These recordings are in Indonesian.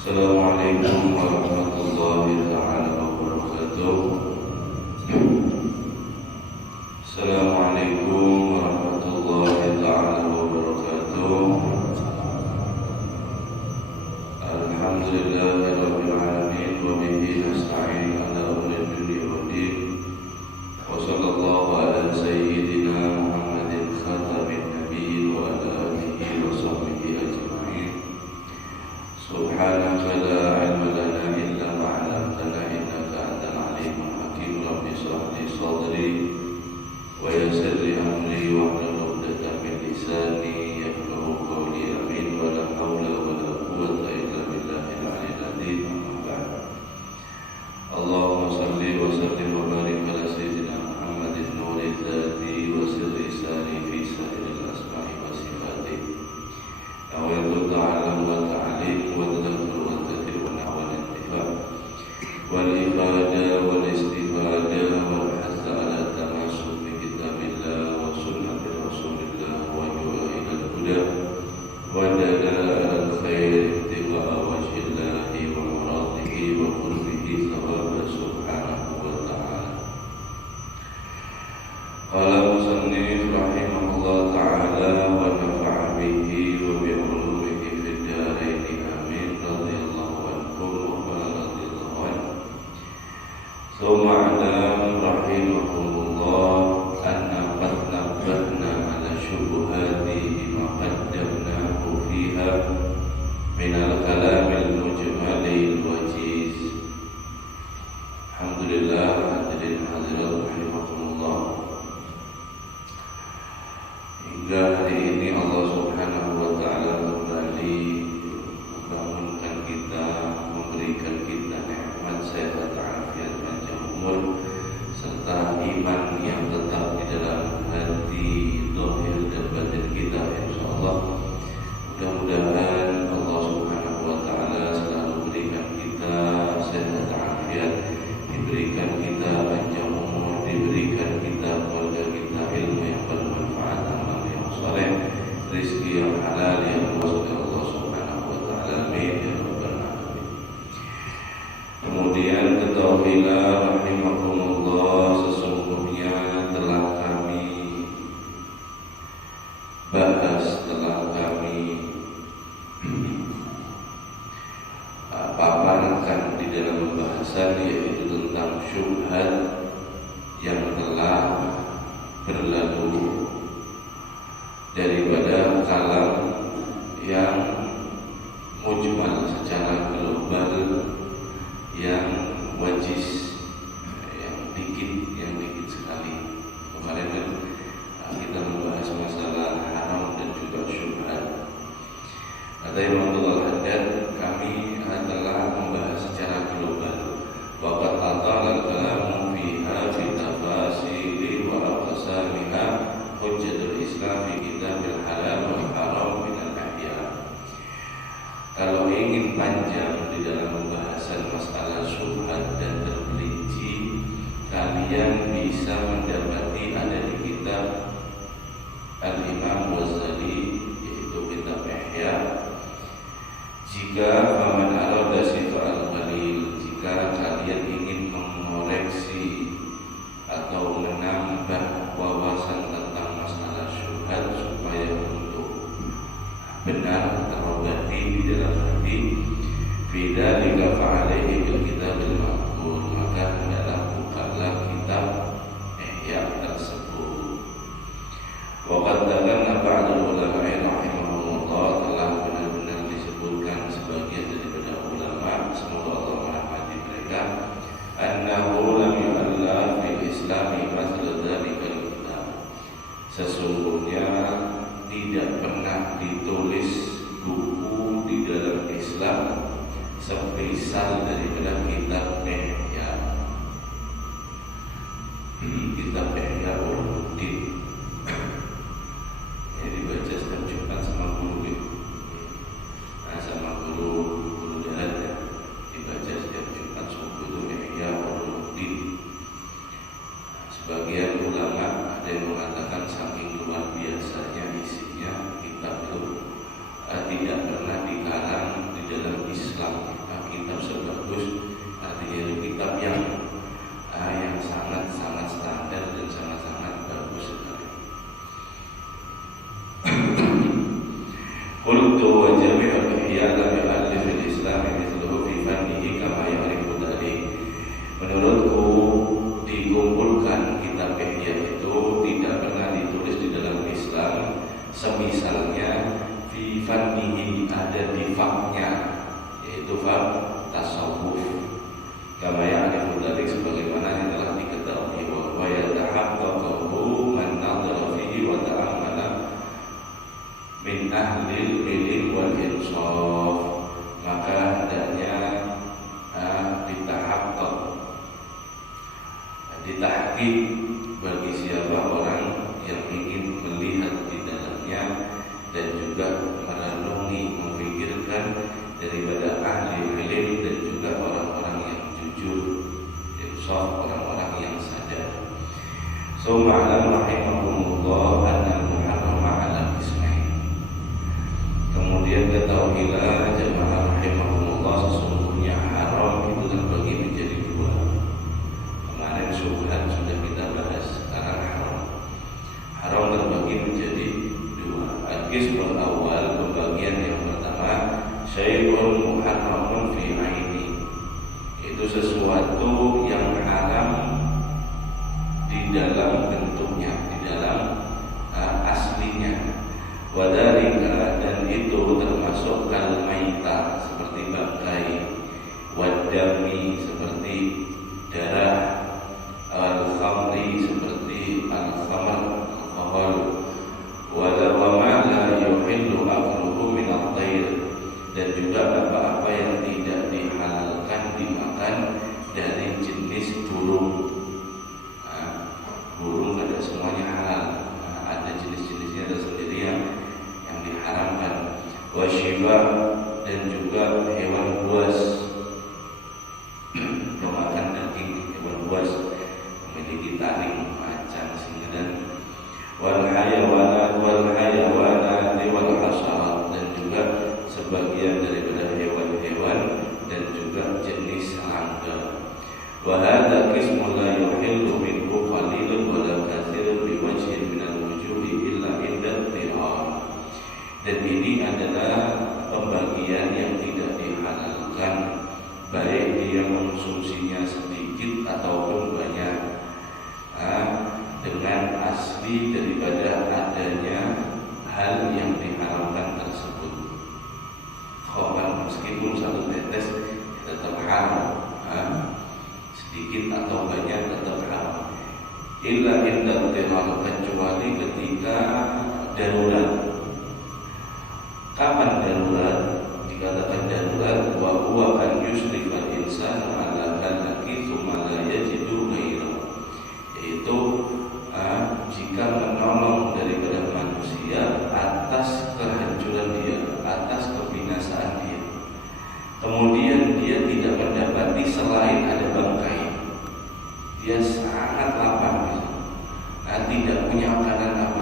Assalamualaikum warahmatullahi taala wabarakatuh. Assalamualaikum warahmatullahi taala wabarakatuh. Alhamdulillahirabbil alamin wa bihi nasta'in ala umuri dunya waddin. Wa sallallahu ala sayyidina Muhammadin khatamin nabiyyin wa ala alihi wa sahbihi ajma'in. Subhanaka la ilma lana illa ma 'allamtana innaka antal alimul hakim. Rabbi shrah li sadri wa yassir li amri wahlul 'uqdatam min lisani yafqahu qawli. Amin. Wa la haula wa la quwwata illa billahil 'aliyyil 'azim. Amma ba'd. Allahumma shalli wa sallim wa barik ala sayyidina Muhammadin nuri dzati wa sirri sari fi sa'iril asma'i wa sifati. Awaitu ta'alam wa ta'alim wa tadabur wa tadbir wa nahwa al-intifa wal ifadah wal istifadah wal hasa ala tamasuk bi kitabillah wa sunnati rasulillah wa ju'a ila al-huda wa dala ala al-khair ittiba'a wajhillahi wa muradihi wa qurbihi thawaba subhanahu wa ta'ala. Qala musannif rahimahullah ta'ala wa nafa'a bihi wa bi ulumihi fid dharain amin. Radhiyallahu anhum wa qala radhiyallahu anhu. Thumma alam rahimahumullah anna qad nabbahna ala syubuhati bima qaddamnahu fiha min al-kalam al-mujmali al-wajiz. Alhamdulillah, hadirin hadirat rahimahumullah. Hingga hari ini Allah subhanahu wa ta'ala kembali membangunkan kita, memberikan kita nikmat sehat, afiat, panjang umur, serta iman yang tetap di dalam hati, zahir dan batin kita, insyaallah. Mudah-mudahan Allah subhanahu wa ta'ala selalu berikan kita sehat, afiat, diberikan kita panjang umur, diberikan kita keluarga kita ilmu yang bermanfaat, rizki yang halal yang berasal dari Allah subhanahu wa ta'ala. Amin ya rabbal alamin. Kemudian ketahuilah rahimakumullah, sesungguhnya telah kami bahas, telah kami paparkan di dalam pembahasan, yaitu tentang syubhat yang telah berlalu daripada kalam yang mujmal secara global, yang wajiz, yang dikit sekali. Kemarin kan kita membahas masalah haram dan juga syubhat. Kata Imam Al-Haddad, kami telah membahas secara global. Waqad atala al-kalamu fiha fi tafasili wa aqsamiha hujjatul Islam fi kitabil halal wal haram min al-ahya. Kalau ingin panjang di dalam pembahasan masalah syubhat dan terperinci, kalian bisa mendapati ada di kitab Al-Imam Ghazali, yaitu kitab Ihya. Jika faman arada sifat al-qalil, jika kalian ingin mengoreksi atau menambah wawasan tentang masalah syubhat supaya untuk benar terobati di dalam hati, bidzalika fa'alaihi bil kitabil ma'qul, maka hendaklah bukalah kitab Ihya tersebut. Wa qad dzakara ba'dul ulama'i rahimahumullah, telah benar-benar disebutkan sebagian daripada ulama, semoga Allah merahmati mereka, annahu lam yu'allaf fil islami masal dzalikal kitab. Sesungguhnya tidak pernah ditulis buku di dalam Islam semisal daripada kitab Ihya. Kitab Ihya Ulumuddin. Ini dibaca setiap Jumat sama guru ya. Nah, sama guru jalan ya. Dibaca setiap Jumat subuh itu Ihya Ulumuddin. Sebagian ulama ada yang mengatakan saking luar biasanya isinya kitab itu tidak pernah dikarang di dalam Islam Islam. Kitab sebagus artinya itu kitab yang sangat-sangat standar dan sangat-sangat bagus sekali. Qultu wa jami'ul ihya lam yu'allif al-Islam mithluhu fi fannihi kama ya'rifu dzalik. Menurutku dikumpulkan kitab ihya itu tidak pernah ditulis di dalam Islam semisalnya fi fannihi, ada di faknya, yaitu fak tasawuf. Kama ya'rifu dzalik, sebagaimana yang telah diketahui, wa yatahaqqaqu man nadhara fihi wa ta'ammala min ahlil ilm wal insaf. Maka hendaknya ditahqiq bagi siapa orang yang ingin melihat di dalamnya dan juga merenungi, memikirkan daripada ahli ilm dan juga orang-orang yang jujur, insaf, orang-orang yang sadar. Ma'lam rahimahumullah anna al-muharrama ala qismain. Kemudian ketahuilah jemaah rahimahumullah, sesungguhnya haram itu terbagi menjadi dua. Kemarin syubhat sudah kita bahas, sekarang haram terbagi menjadi dua. Al-qismul awal, pembagian yang pertama, syai'un muharramun fi aini, itu sesuatu yang haram di dalam bentuknya, di dalam aslinya. Wadhalika, dan itu termasuk kal-maita, seperti bangkai, wadami, seperti darah, al-khamri, seperti al-khamr, alkohol, wa la yuhillu akluhu min at-tayr, dan juga apa-apa yang tidak dihalalkan dimakan dari jenis burung. Burung ada semuanya halal, ada jenis-jenisnya tersendiri yang diharamkan. Wasyiba, dan juga hewan buas, memakan daging hewan buas, memiliki taring, macan, singa, dan wal hayawanat wal hasarat, dan juga sebagian daripada hewan-hewan dan juga jenis serangga. Wa hadza qismun la yuhillu minhu qalilun wa la katsirun bi wajhin min al-wujuhi illa inda tirar. Dan ini adalah pembagian yang tidak dihalalkan, baik dia mengonsumsinya sedikit ataupun banyak, dengan asli daripada adanya hal yang diharamkan tersebut. Khamar meskipun satu tetes tetap haram, sedikit atau banyak tetap haram. Illa inda tirar, kecuali ketika darurat. Kapan darurat? Dikatakan darurat, wa huwa an yusrifal insanu ala halaki tsumma la yajidu ghairahu, yaitu jika menolong daripada manusia atas kehancuran dia, atas kebinasaan dia, kemudian dia tidak mendapati selain ada bangkai, dia sangat lapar, tidak punya makanan apa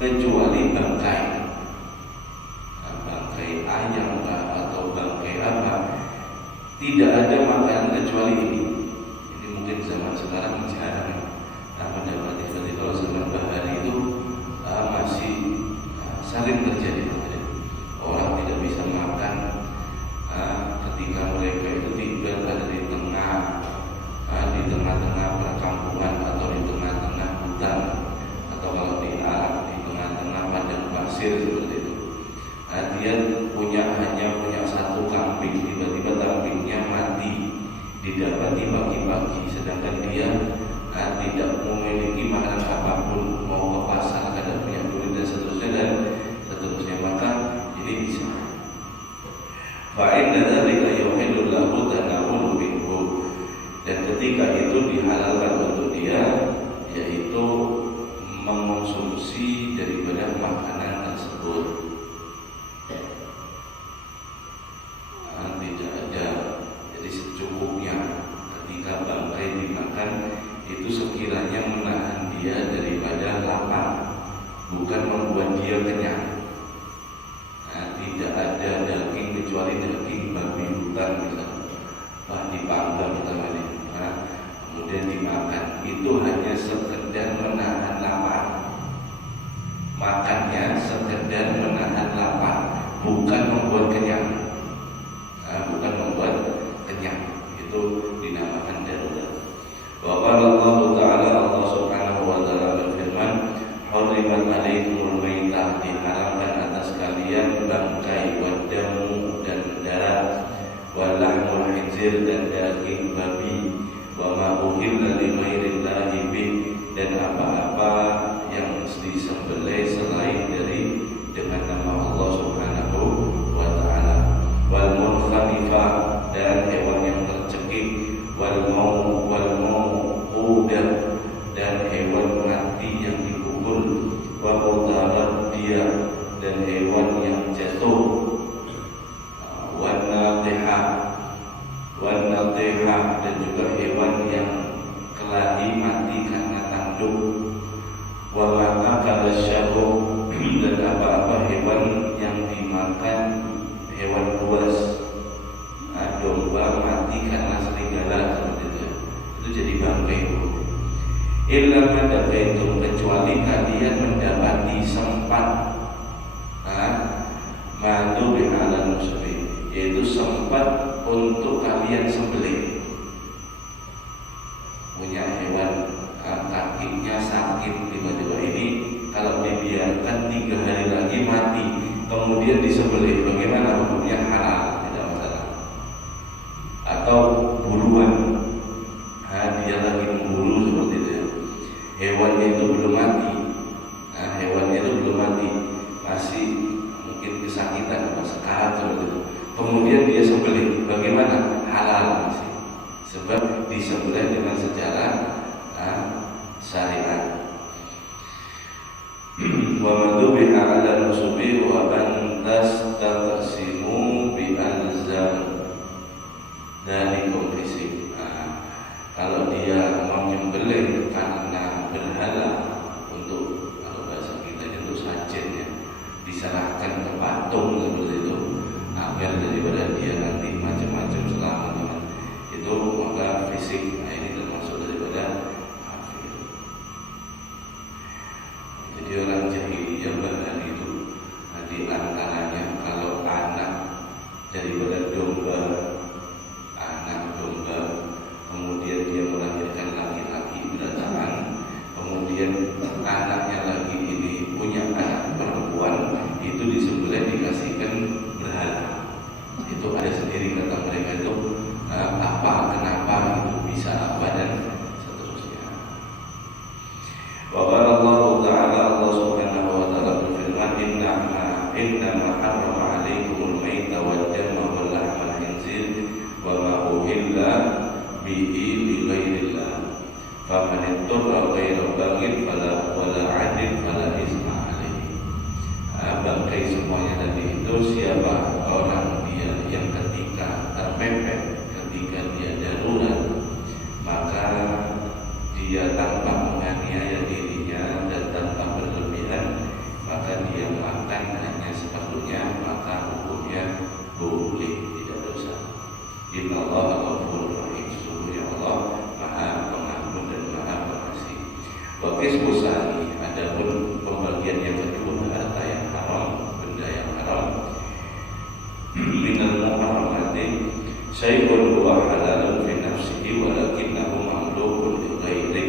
kecuali bangkai, bangkai ayam atau bangkai apa, tidak ada makanan kecuali ini. Ini mungkin zaman sekarang jarang mendapati, seperti kalau zaman bahari itu masih sering terjadi. Orang tidak bisa makan ketika mereka itu tinggal ada di tengah-tengah perkampungan atau di tengah-tengah hutan, atau kalau di Arab di tengah-tengah padang pasir seperti itu. Dia hanya punya satu kambing, tiba-tiba kambingnya mati, didapati pagi-pagi, sedangkan dia tidak memiliki makanan apapun, mau ke pasar kadang punya duit dan seterusnya, maka ini bisa. Fa'inna dzalika yuhillu lahu tanawulu minhu, dan ketika itu dihalalkan untuk dia, yaitu mengonsumsi daripada makanan tersebut. Tidak ada, jadi secukupnya. Ketika bangkai dimakan, itu sekiranya menahan dia daripada lapar, bukan membuat dia kenyang. Tidak ada daging kecuali daging babi sekedar menahan lapar. Makannya sekedar menahan lapar, bukan membuat kenyang. Bukan membuat kenyang. Itu dinamakan darurat. Wa qala Allah Ta'ala, Allah Subhanahu wa Ta'ala berfirman, "Hurrimat 'alaikumul maitah", diharamkan atas kalian bangkai, wadamu dan darah, walahmul khinzir dan daging babi, wa ma uhilla li ghairillahi bih, dan apa-apa yang disembelih selain dari dengan nama Allah Subhanahu wa Ta'ala, wal munkhanifa, dan hewan yang tercekik, wal mau'udah, dan hewan mati yang dipukul, wa mutaraddiya, dan hewan yang jatuh, wan natihah, dan juga hewan yang kelahi mati karena tanduk, wa ma'akal syahum, dan apa-apa hewan yang dimakan hewan buas. Domba mati karena serigala, seperti itu jadi bangkai. Illa madakaitum, kecuali kalian mendapati sempat madu bi'ala nusri, yaitu sempat untuk kalian sembelih. Punya hewan kakinya sakit tiba-tiba, ini kalau dibiarkan 3 hari lagi mati, kemudian disembelih, bagaimana hukumnya? Halal, tidak masalah. Atau buruan, dia lagi memburu seperti itu, hewannya itu belum mati, masih mungkin kesakitan atau sekarat seperti itu, kemudian dia sembelih, bagaimana? Halal masih, sebab disembelih dengan secara syariat. Wa madzubiha 'ala nusubi wa an tastaqsimu bi alzam dalikum fisik. Kalau dia mau menyembelih karena berhala, untuk kalau bahasa kita itu sajen ya, diserahkan ke patung seperti itu, agar daripada dia nanti macam-macam selamat itu, maka fisik. Ini termasuk daripada kafir. Jadi orang jahiliyah bahkan itu di antaranya, kalau anak daripada anak domba, kemudian dia melahirkan laki-laki berataan, kemudian anaknya lagi ini punya anak perempuan, itu disembelih dikasihkan berhala. Itu ada sendiri kata mereka itu, kenapa itu bisa apa dan seterusnya. Wa qala Allah Ta'ala, Allah Subhanahu wa Ta'ala berfirman, innama harrama 'alaikumul maita wad dama wal lahmal khinzir wa ma uhilla bihi li ghairillah faman ittara ghaira baghin fala wala 'adin fala isma 'alaihi. Bangkai semuanya tadi itu, siapa orang dia yang ketika terpepet, ketika dia darurat, maka dia tanpa menganiaya dirinya dan tanpa berlebihan, maka dia makan hanya seperlunya, maka hukumnya boleh, tidak dosa. Innallaha ghafurur rahim, sesungguhnya Allah Maha Pengampun dan Maha Pengasih. Wa qismu tsani, adapun pembagian yang kedua, harta yang haram, benda yang haram, minal muharramati syai'un huwa halalun fi nafsihi walakinnahu mamlukun li ghairi,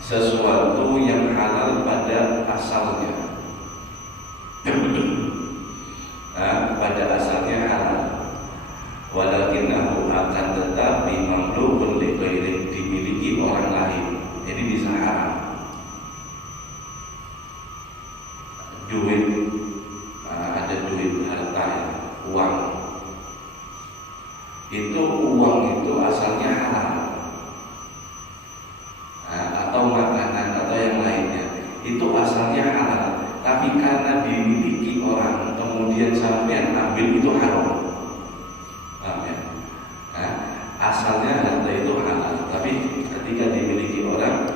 sesuatu yang halal pada asalnya, pada asalnya halal, walakinnahu, akan tetapi mamlukun li ghairi, dimiliki orang lain, jadi bisa haram. Duit, ada duit, harta, uang, itu uang itu asalnya halal, atau makanan atau yang lainnya itu asalnya halal, tapi karena dimiliki orang kemudian sampean ambil, itu haram. Asalnya harta itu halal, tapi ketika dimiliki orang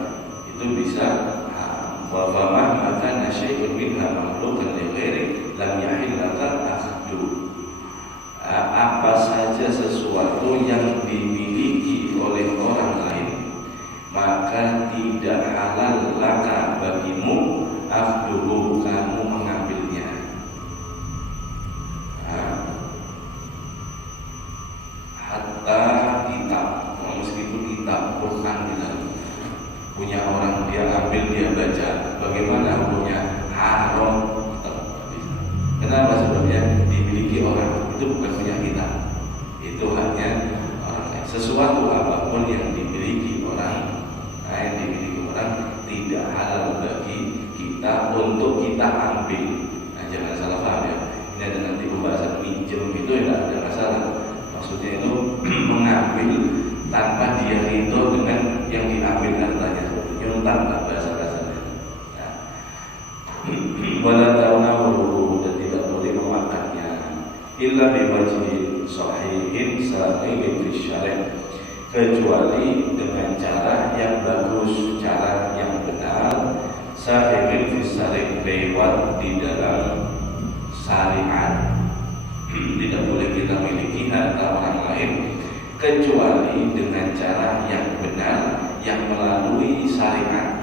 itu bisa haram. Wa famah maka nasyai'un minha mamlukan li ghairi lam yahillaka akhdu. Apa saja sesuatu yang dimiliki oleh orang lain, maka tidak halal laka bagimu afduhu, kamu mengambilnya. Hatta kitab, meskipun kitab Quran punya orang dia ambil, dia baca, bagaimana hukumnya? Haram. Kenapa? Sebabnya dimiliki orang, itu bukan punya kita, itu hanya orang lain. Sesuatu apapun yang dimiliki orang, tidak halal bagi kita untuk kita ambil. Nah, jangan salah paham ya. Ini ada nanti pembahasan pinjam, itu tidak ada masalah. Maksudnya itu mengambil tanpa dia ridho dengan yang diambil hartanya, nyuntan lah bahasa kasarnya. Wala ta'awnahu, dan tidak boleh memakannya illa biwajhin sahihin sahihin fi syari', kecuali dengan cara yang bagus, cara yang benar, sahihin fi syari', lewat di dalam syariat. Tidak boleh kita miliki harta orang lain kecuali dengan cara yang benar, yang melalui syariat.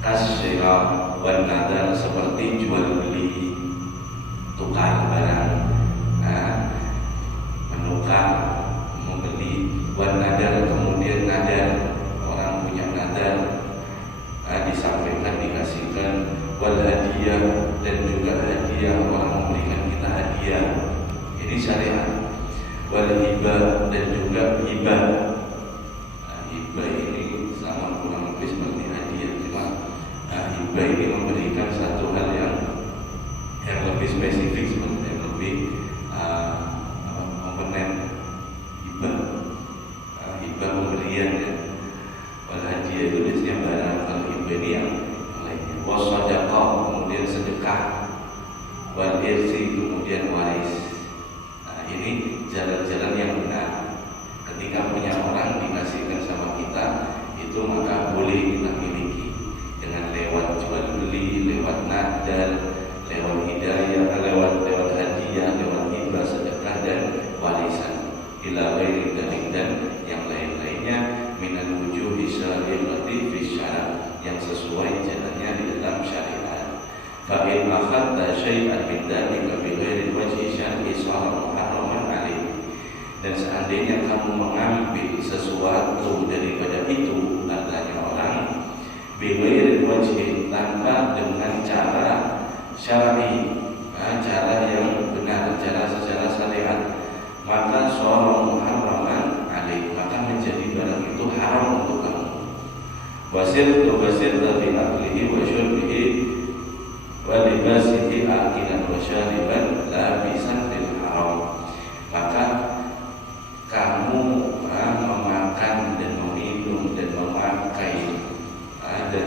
Kasyira wan nadar, seperti jual beli, tukar barang, menukar, membeli. Wan nadar, kemudian nadar, orang punya nadar, disampaikan, dikasihkan. Wal hadiah, dan juga hadiah, orang memberikan kita hadiah, ini syariat. Wal hibah, dan juga hibah. Hibah ini sama kurang lebih seperti hadiah, cuma hibah ini memberikan satu hal yang lebih spesifik, seperti yang lebih komponen. Hibah pemberian ya. Wal hadiah itu biasanya barang, kalau hibah ini yang lainnya. Wassadaqah, kemudian sedekah. Wal irsi, kemudian waris. Ini jalan-jalan yang benar. Ketika punya orang dikasihkan sama kita, itu maka boleh kita miliki dengan lewat jual beli, lewat nadar, lewat hidayah, lewat hadiah, lewat hibah, sedekah, dan warisan. Ila ghairi dzalik, dan yang lain-lainnya minal wujuhi syari'ati fi syara', yang sesuai jalannya di dalam syariat. Fa in akhadta syai'an min dzalika bi ghairi wajhi syar'i sara muharraman 'alaik. Dan seandainya kamu mengambil sesuatu daripada itu, katanya orang, bi ghairi wajhi, tanpa dengan cara syar'i, cara yang benar, cara secara syariat, maka sara muharraman 'alaik, maka menjadi barang itu haram untuk kamu. Wasir bi aklihi wa syurbihi wa libasihi akilan wa syariban labisan bil haram, maka kamu memakan dan meminum dan memakai dan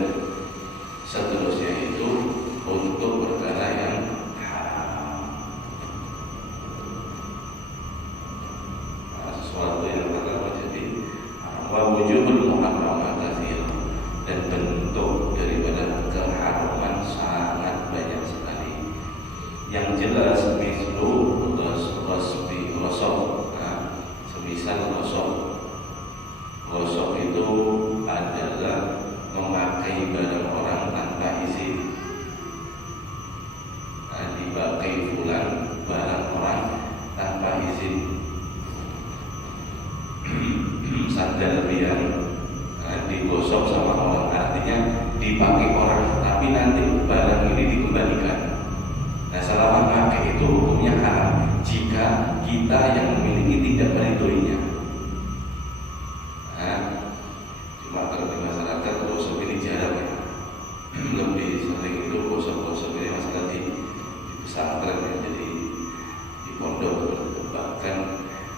seterusnya itu untuk perkara yang haram, sesuatu yang pertama jadi wa wujubul muharramat katsir, dan bentuk daripada keharaman sangat banyak sekali. Yang jelas mislu ghasbi ghasab, semisal ghasab itu adalah memakai barang orang tanpa izin. Dipakai fulan barang orang tanpa izin. Sandal yang digosok sama orang, artinya dipakai orang, tapi nanti barang ini dikembalikan. Nah, selama pakai itu hukumnya haram jika kita yang memiliki tidak meridoinya. Cuma kalau di masyarakat gosok ini jarang ya. Lebih sering itu gosok-gosok ini masalah di pesantren ya, jadi di pondok. Bahkan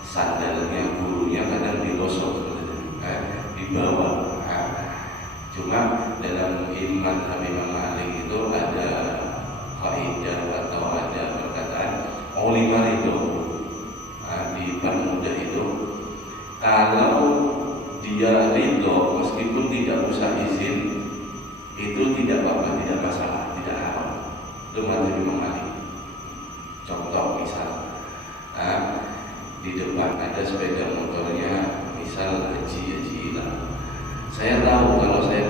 sandalnya gurunya kadang digosok, dibawa. Cuma dalam iman Imam Malik itu ada kaidah atau ada perkataan ulama itu dipermudah itu, kalau dia ridho meskipun tidak usah izin, itu tidak apa-apa, tidak masalah, tidak haram. Itu mazhab Imam Malik. Contoh misal di depan ada sepeda motornya, misal haji lah. Saya tahu kalau saya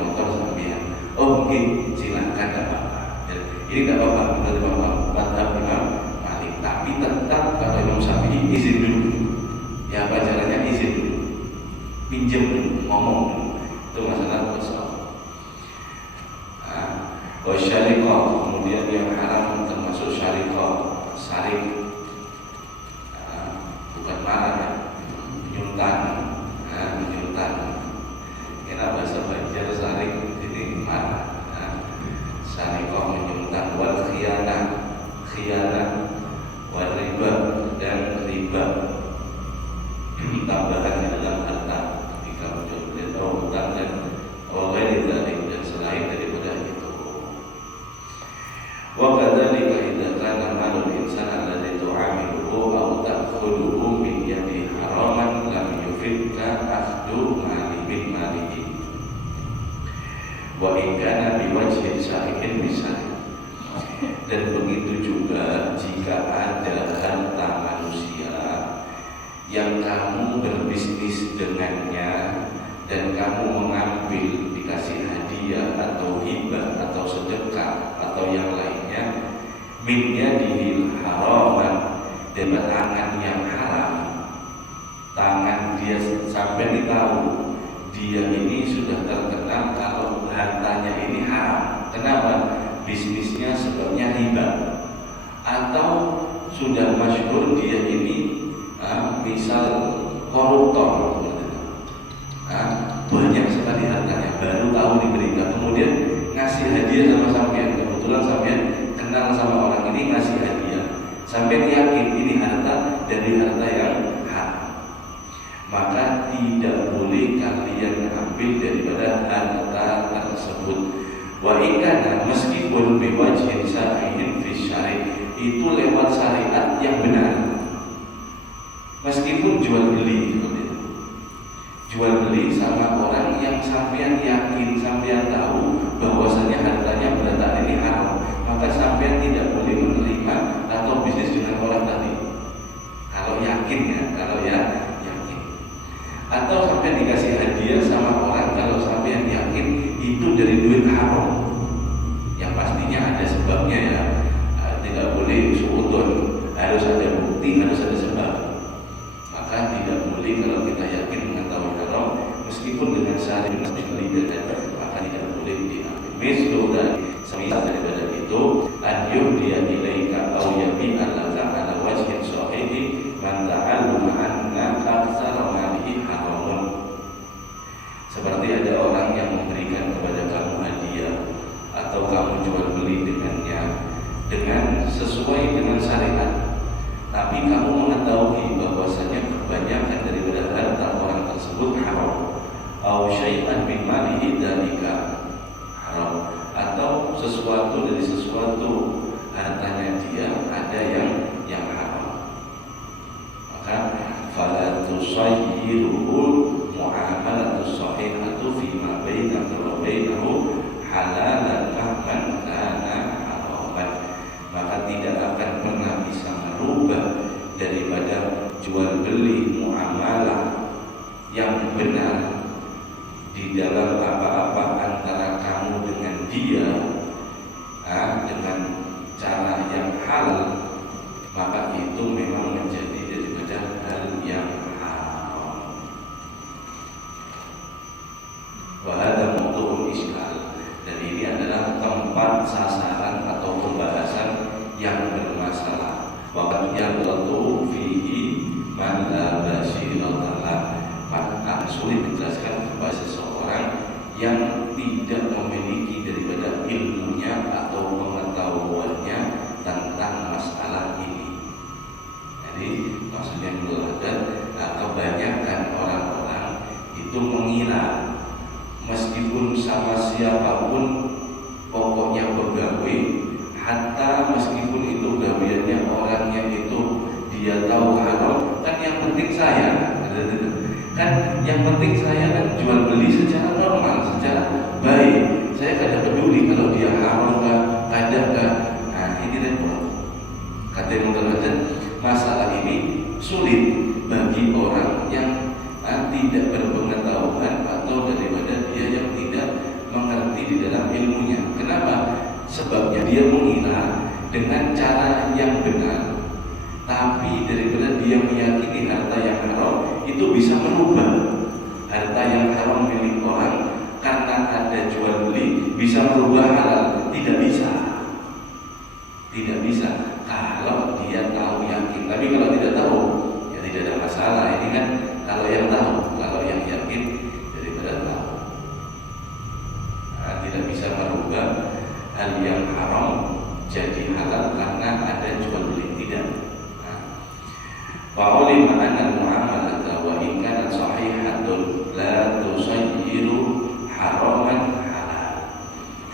motor sampean. Oh mungkin silakan, tidak apa-apa. Ini tidak apa-apa menurut Imam Malik. Tapi tetap kalau Imam Syafi'i izin dulu. Ya apa caranya izin dulu, pinjam dulu, ngomong dulu. Itu masalah kosong. Syariqah, kemudian yang haram termasuk syariqah, sarik, bukan marah ya, menyuntan, menyuntan. Kenapa bahasa Banjar sarik ini marah? Syariqah menyuntan, wal khiyanah, khiyanah, wal riba dan riba, tambahan di dalam harta ketika menjual hutang dan oleh dan selain daripada itu. Wa kadzalika idza kana malul insan alladhi tu'amiluhu aw ta'khudhuhu min yadi haraman lam yufidka akhdhu mali min malihi wa in kana biwajhin syari'in misal. Dan begitu juga jika ada harta manusia yang kamu berbisnis dengannya dan kamu mengambil, dikasih hadiah atau hibah atau sedekah atau yang lainnya, minnya dihil haraman, dari tangan yang haram, tangan dia sampai ditahu dia ini sudah terkenal kalau hartanya ini haram. Kenapa? Bisnisnya sebabnya riba, atau sudah masyhur dia ini misal koruptor, banyak sekali hartanya, baru tahu di berita, kemudian ngasih hadiah sama sampean. Kebetulan sampean kenal sama orang ini, ngasih hadiah, sampean yakin ini harta dari harta yang haram, maka tidak boleh kalian ambil daripada harta tersebut. Wa ikana, meskipun biwajhin syar'in fi syari', itu lewat syariat yang benar. Meskipun jual beli, jual beli sama orang yang sampean yakin, sampean tahu bahwasanya hartanya berada ini haram, maka sampean tidak boleh menerima atau bisnis dengan orang tadi. Kalau yakin ya, kalau ya yakin. Atau sampean dikasih hadiah sama orang kalau sampean yakin itu dari duit haram, yang pastinya ada sebabnya ya. Tidak boleh suudon, harus ada bukti, harus ada sebab. Maka tidak boleh kalau kita yakin mengetahui haram, meskipun dengan syari beli dan maka tidak boleh diambil. Mislu dan semisal daripada itu, anyuh dia ilaika au yabi alaka ala wajhin sahihi man ta'alluma anna aktsara malihi haramun. Seperti ada orang yang memberikan kepada kamu hadiah atau kamu jual beli dengannya dengan sesuai dengan syariat, tapi kamu mengetahui bahwasanya kebanyakan daripada harta orang tersebut haram, au syai'an min malihi dzalika haram, atau sesuatu dari sesuatu hartanya dia ada yang haram, maka fala tusayyiruhu muamalatus sahihatu fi ma bainaka wa bainahu halalan mahman kana haraman. Maka tidak akan pernah bisa merubah daripada jual beli muamalah yang benar di dalam apa-apa antara kamu dengan dia dengan cara yang halal, maka itu memang menjadi daripada hal yang haram. Wahada mawdu'un iskal, dan ini adalah tempat sasaran atau pembahasan yang bermasalah. Waqad yaqulu fihi man la basirata, maka sulit menjelaskan kepada seseorang yang tidak memiliki daripada ilmunya atau pengetahuannya tentang masalah ini. Jadi maksudnya kebanyakan orang-orang itu mengira meskipun sama siapapun pokoknya pegawai, hatta meskipun itu gawiannya orangnya itu dia tahu haram, kan yang penting saya, kan yang penting saya kan jual beli secara normal, secara baik, saya kada peduli kalau dia haram kah, kada kah. Nah ini repot. Kata Muhammad, masalah ini sulit bagi orang yang tidak berpengetahuan atau daripada dia yang tidak dengan cara yang benar, tapi daripada dia meyakini harta yang haram itu bisa merubah harta yang haram milik orang karena ada jual beli bisa merubah halal, tidak bisa. Tidak bisa kalau dia tahu yakin. Tapi kalau tidak tahu ya tidak ada masalah. Ini kan kalau yang tahu, kalau yang yakin daripada tahu. Tidak bisa merubah hal yang haram jadi halal karena ada jual beli, tidak. Wa ulima anna al-mu'amalata wa in kanat sahihatun la tusayyiru haraman halal.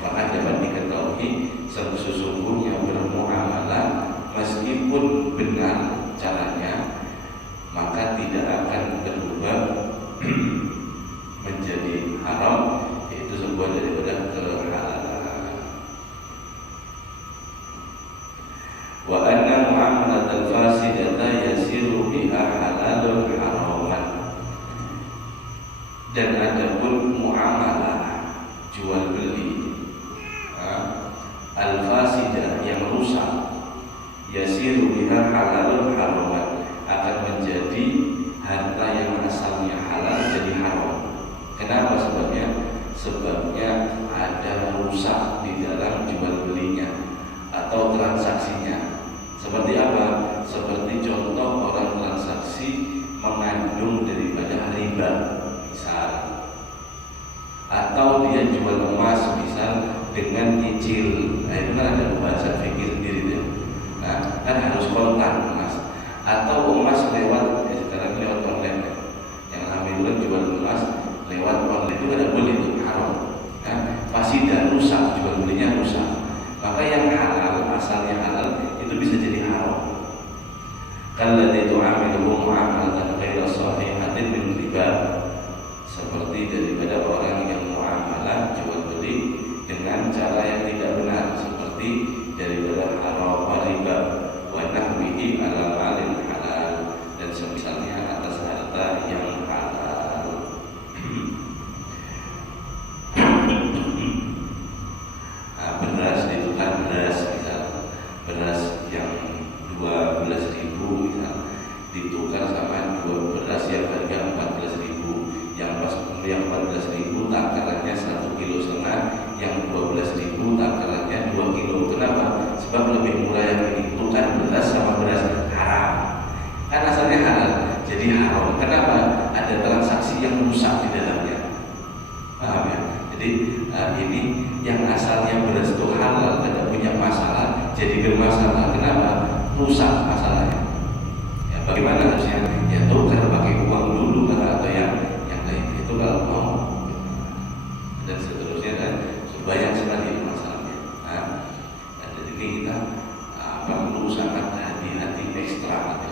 Maka dapat diketahui sesungguhnya bermuamalah meskipun benar caranya maka tidak akan berubah menjadi haram, yaitu sebuah daripada kehalalan. Wa anna muamalat al-fasidata yasiru biha halalun haraman. Dan adapun muamalah jual beli al-fasidah yang rusak yasiru biha halalun haraman, akan menjadi harta yang asalnya halal jadi haram. Kenapa sebabnya? Sebabnya ada rusak di dalam jual belinya atau transaksinya. Seperti apa? Seperti contoh orang transaksi mengandung daripada riba misal, atau dia jual emas misal dengan nyicil. Nah itu kan ada bahasa fikih sendiri ya. Nah, kan harus kontan emas, atau emas lewat sekarang lewat online. Yang alhamdulillah jual emas lewat online itu tidak boleh, itu haram. Nah, pasti tidak rusak, jual belinya rusak. Maka yang halal, asalnya halal itu bisa jadi haram. Kalladzi tu'amiluhu mu'amalatan ghayra sahihatin min riba, seperti daripada orang yang muamalah jual beli dengan cara yang tidak benar, seperti daripada haram riba wa nahwihi ala malin halal, dan semisalnya atas harta yang halal. Beras ditukar beras misal, beras yang 12.000 misal ditukar sama beras yang harga 14.000, yang 14.000 takarannya 1,5 kilo, yang 12.000 takarannya 2 kilo. Kenapa? Sebab lebih murah yang ini. Tukar beras sama beras haram. Kan asalnya halal jadi haram. Kenapa? Ada transaksi yang rusak di dalamnya. Paham ya? Jadi ini yang asalnya beras itu halal, tidak punya masalah, jadi bermasalah. Kenapa? Rusak masalahnya. Ya, bagaimana harusnya? Ya tukar pakai uang dulu atau yang lain. Itu kalau mau. Dan seterusnya, dan banyak sekali masalahnya. Dan jadi ini kita perlu sangat hati-hati ekstra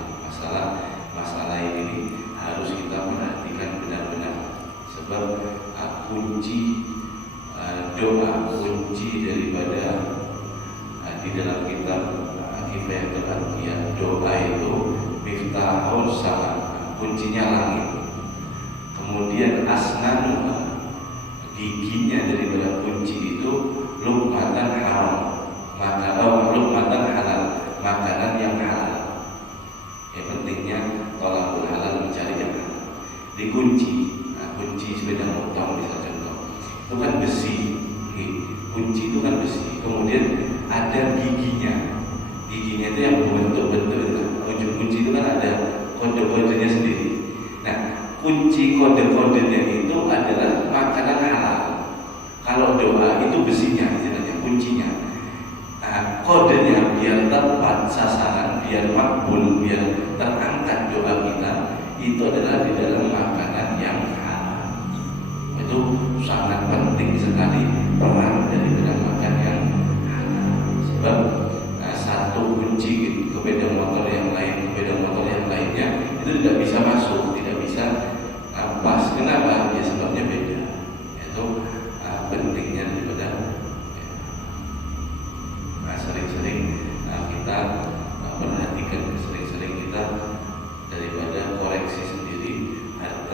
masalah ini harus kita perhatikan benar-benar, sebab kunci doa, kunci daripada di dalam kitab Kifayatul Anbiya, doa itu miftahul salam, kuncinya langit. Kemudian asnanu, giginya daripada kunci itu luqmatan haram, luqmatan halal, makanan yang halal. Yang pentingnya tolakul halal, mencari yang halal. Dikunci, kunci sepeda motor misalnya contoh, itu kan besi. Kunci itu kan besi, kemudian ada giginya. Giginya itu yang berbentuk-bentuk. Kunci itu kan ada kode-kodenya sendiri. Nah, kunci kode-kodenya itu adalah makanan halal. Kalau doa itu besinya, istilahnya kuncinya. Nah, kodenya biar tepat sasaran, biar makbul, biar terangkat doa kita, itu adalah di dalam makanan yang halal. Itu sangat penting sekali peran dari makan yang halal. Sebab satu kunci sepeda motor yang lain, sepeda motor yang lainnya itu tidak bisa masuk, tidak bisa pas. Kenapa? Ya sebabnya beda. Itu pentingnya daripada sering-sering kita perhatikan, sering-sering kita daripada koreksi sendiri harta